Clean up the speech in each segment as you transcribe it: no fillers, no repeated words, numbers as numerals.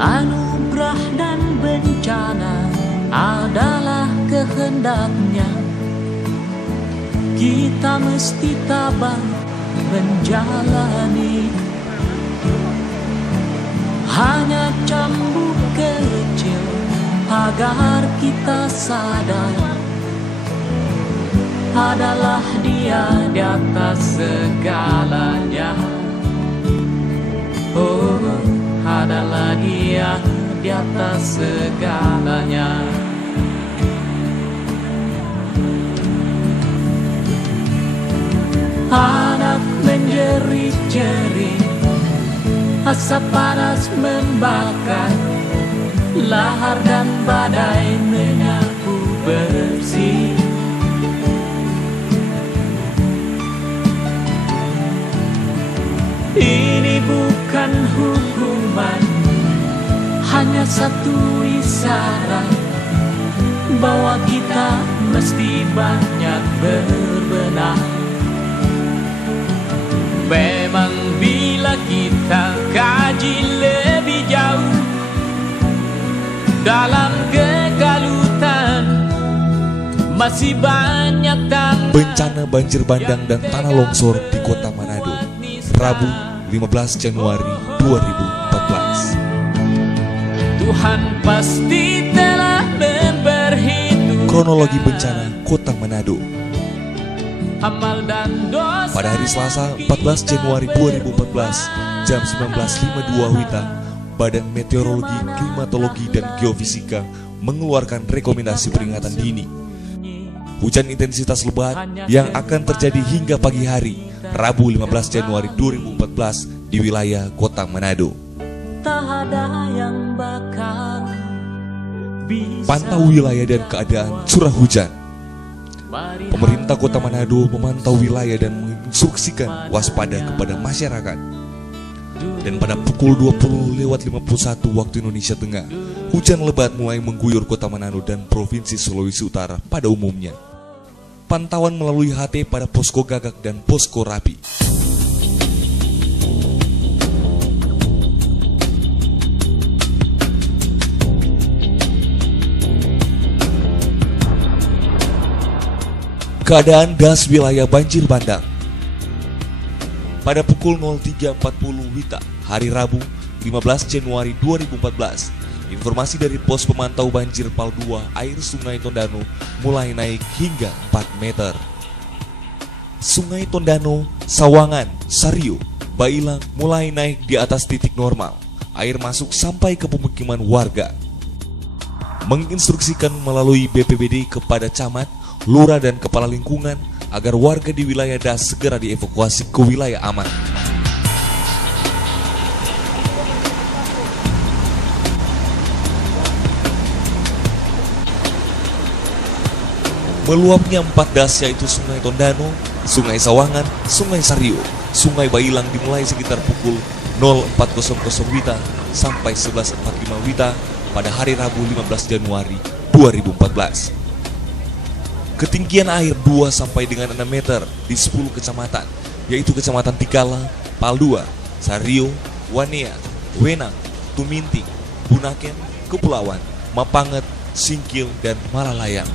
Anugerah dan bencana adalah kehendaknya. Kita mesti tabah menjalani. Hanya cambuk kecil agar kita sadar, adalah Dia di atas segalanya. Oh, adalah Dia di atas segalanya. Anak menjerit-jerit, asap panas membakar, lahar dan badai menyapu bersih. Ini bukan hukuman, hanya satu isyarat bahwa kita mesti banyak berbenah. Memang bila kita kaji lebih jauh dalam kegalutan, masih banyak bencana banjir bandang dan tanah longsor di kota Manado, Rabu 15 Januari 2014. Tuhan pasti telah memperhitungkan kronologi bencana kota Manado. amal dan dosa. Pada hari Selasa 14 Januari 2014 jam 19.52 WITA, Badan Meteorologi, Klimatologi, dan Geofisika mengeluarkan rekomendasi peringatan dini hujan intensitas lebat yang akan terjadi hingga pagi hari Rabu 15 Januari 2014 di wilayah kota Manado. Tak ada yang bakal bisa. Pantau wilayah dan keadaan curah hujan. Pemerintah kota Manado memantau wilayah dan menginstruksikan waspada kepada masyarakat. Dan pada pukul 20:51 waktu Indonesia Tengah, hujan lebat mulai mengguyur kota Manado dan Provinsi Sulawesi Utara pada umumnya. Pantauan melalui HT pada Posko Gagak dan Posko Rapi. Keadaan das wilayah banjir bandang. Pada pukul 03.40 WITA, hari Rabu 15 Januari 2014, informasi dari pos pemantau banjir PAL 2 air Sungai Tondano mulai naik hingga 4 meter. Sungai Tondano, Sawangan, Sario, Bailang mulai naik di atas titik normal. Air masuk sampai ke pemukiman warga. Menginstruksikan melalui BPBD kepada camat, lurah, dan kepala lingkungan agar warga di wilayah das segera dievakuasi ke wilayah aman. Meluapnya 4 das yaitu Sungai Tondano, Sungai Sawangan, Sungai Sario, Sungai Bailang dimulai sekitar pukul 04.00 WITA sampai 11.45 WITA pada hari Rabu 15 Januari 2014. Ketinggian air 2 sampai dengan 6 meter di 10 kecamatan, yaitu Kecamatan Tikala, PAL 2, Sario, Wanea, Wenang, Tuminting, Bunaken, Kepulauan, Mapanget, Singkil, dan Malalayang.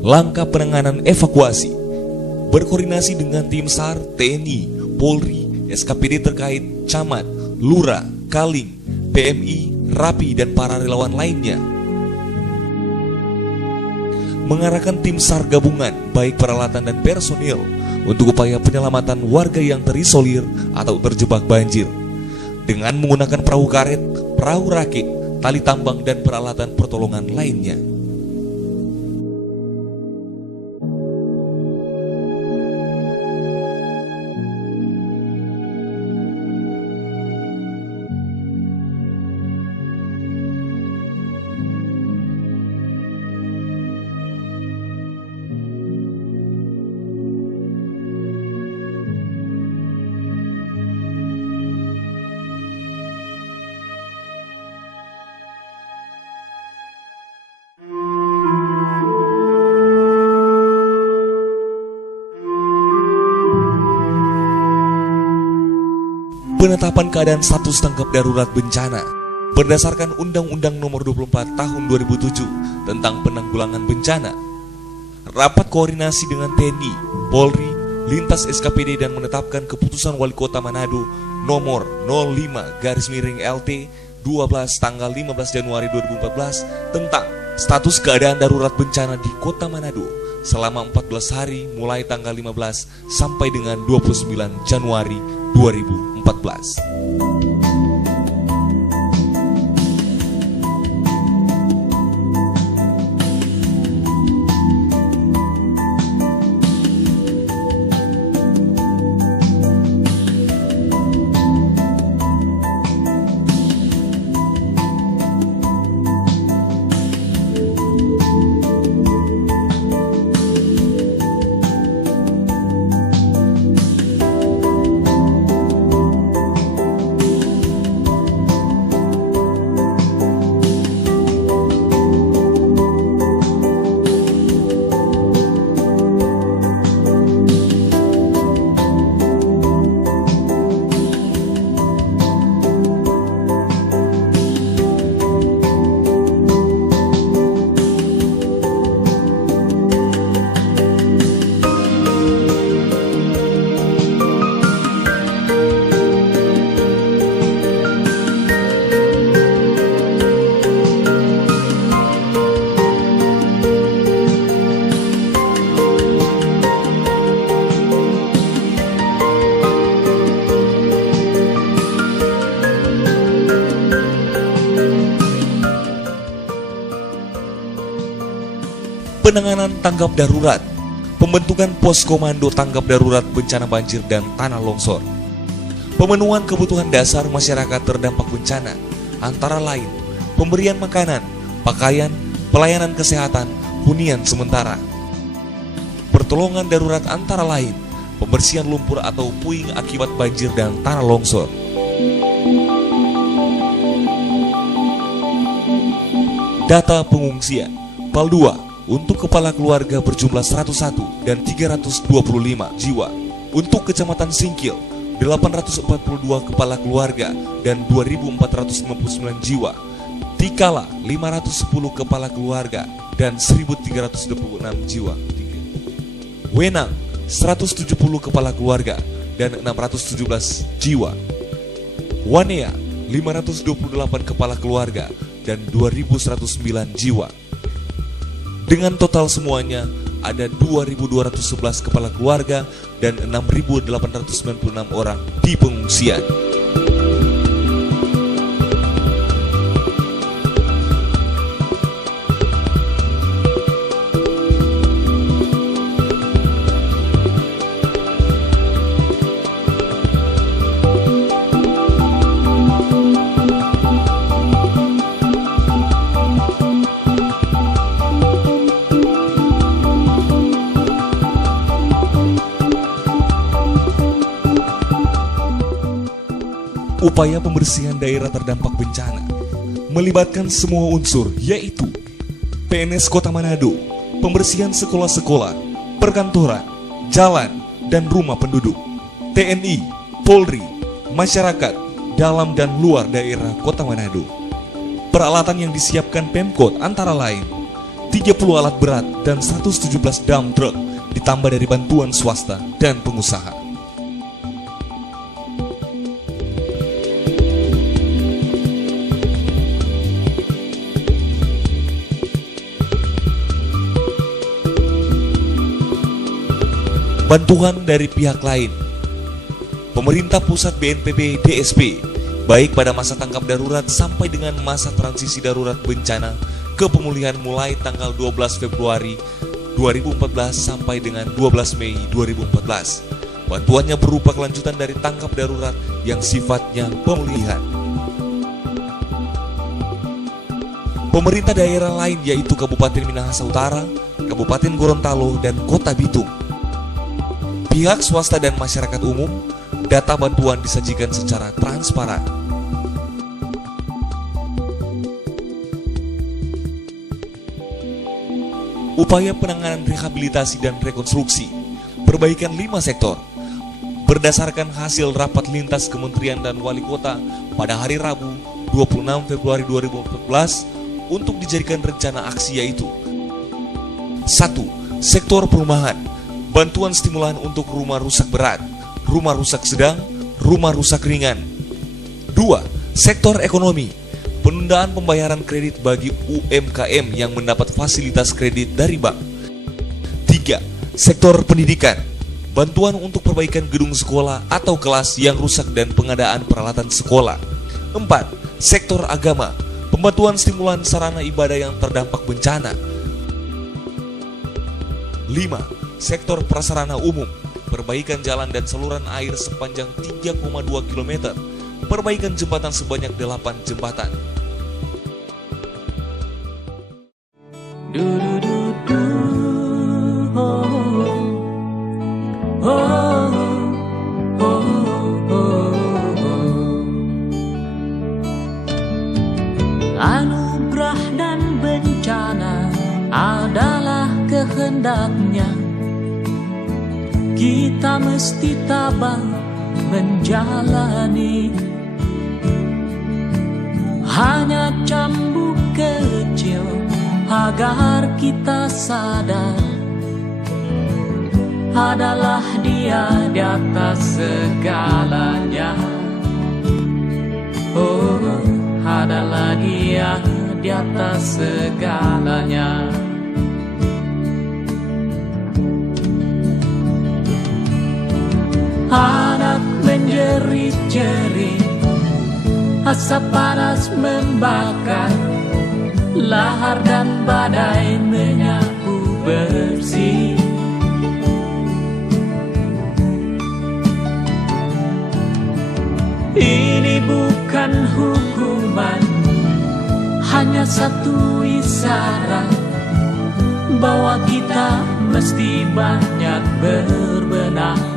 Langkah penanganan evakuasi. Berkoordinasi dengan tim SAR, TNI, Polri, SKPD terkait, camat, lurah, Kaling, PMI, Rapi, dan para relawan lainnya. Mengarahkan tim SAR gabungan, baik peralatan dan personil, untuk upaya penyelamatan warga yang terisolir atau terjebak banjir. Dengan menggunakan perahu karet, perahu rakit, tali tambang dan peralatan pertolongan lainnya. Penetapan keadaan status tanggap darurat bencana berdasarkan Undang-Undang Nomor 24 Tahun 2007 tentang penanggulangan bencana. Rapat koordinasi dengan TNI, Polri, lintas SKPD dan menetapkan keputusan Wali Kota Manado nomor 05/LT 12 tanggal 15 Januari 2014 tentang status keadaan darurat bencana di Kota Manado selama 14 hari mulai tanggal 15 sampai dengan 29 Januari 2014. Penanganan tanggap darurat, pembentukan pos komando tanggap darurat bencana banjir dan tanah longsor, pemenuhan kebutuhan dasar masyarakat terdampak bencana, antara lain pemberian makanan, pakaian, pelayanan kesehatan, hunian sementara. Pertolongan darurat antara lain pembersihan lumpur atau puing akibat banjir dan tanah longsor. Data pengungsian, PAL 2 untuk kepala keluarga berjumlah 101 dan 325 jiwa. Untuk Kecamatan Singkil, 842 kepala keluarga dan 2.459 jiwa. Tikala, 510 kepala keluarga dan 1.326 jiwa. Wenang, 170 kepala keluarga dan 617 jiwa. Wanea, 528 kepala keluarga dan 2.109 jiwa. Dengan total semuanya ada 2.211 kepala keluarga dan 6.896 orang di pengungsian. Upaya pembersihan daerah terdampak bencana melibatkan semua unsur, yaitu PNS Kota Manado, pembersihan sekolah-sekolah, perkantoran, jalan, dan rumah penduduk, TNI, Polri, masyarakat dalam dan luar daerah Kota Manado. Peralatan yang disiapkan Pemkot antara lain 30 alat berat dan 117 dump truck, ditambah dari bantuan swasta dan pengusaha. Bantuan dari pihak lain, pemerintah pusat BNPB DSP baik pada masa tanggap darurat sampai dengan masa transisi darurat bencana ke pemulihan mulai tanggal 12 Februari 2014 sampai dengan 12 Mei 2014. Bantuannya berupa kelanjutan dari tanggap darurat yang sifatnya pemulihan. Pemerintah daerah lain yaitu Kabupaten Minahasa Utara, Kabupaten Gorontalo, dan Kota Bitung. Pihak swasta dan masyarakat umum, data bantuan disajikan secara transparan. Upaya penanganan rehabilitasi dan rekonstruksi, perbaikan 5 sektor, berdasarkan hasil rapat lintas kementerian dan wali kota pada hari Rabu 26 Februari 2014 untuk dijadikan rencana aksi yaitu 1. Sektor perumahan, bantuan stimulan untuk rumah rusak berat, rumah rusak sedang, rumah rusak ringan. 2. Sektor ekonomi, penundaan pembayaran kredit bagi UMKM yang mendapat fasilitas kredit dari bank. 3. Sektor pendidikan, bantuan untuk perbaikan gedung sekolah atau kelas yang rusak dan pengadaan peralatan sekolah. 4. Sektor agama, pembantuan stimulan sarana ibadah yang terdampak bencana. 5. Sektor prasarana umum, perbaikan jalan dan saluran air sepanjang 3,2 km, perbaikan jembatan sebanyak 8 jembatan. Anugerah dan bencana adalah kehendaknya. Kita mesti tabah menjalani. Hanya cambuk kecil agar kita sadar adalah Dia di atas segalanya. Oh, adalah Dia di atas segalanya. Anak menjerit-jerit, asap panas membakar, lahar dan badai menyapu bersih. Ini bukan hukuman, hanya satu isyarat bahwa kita mesti banyak berbenah.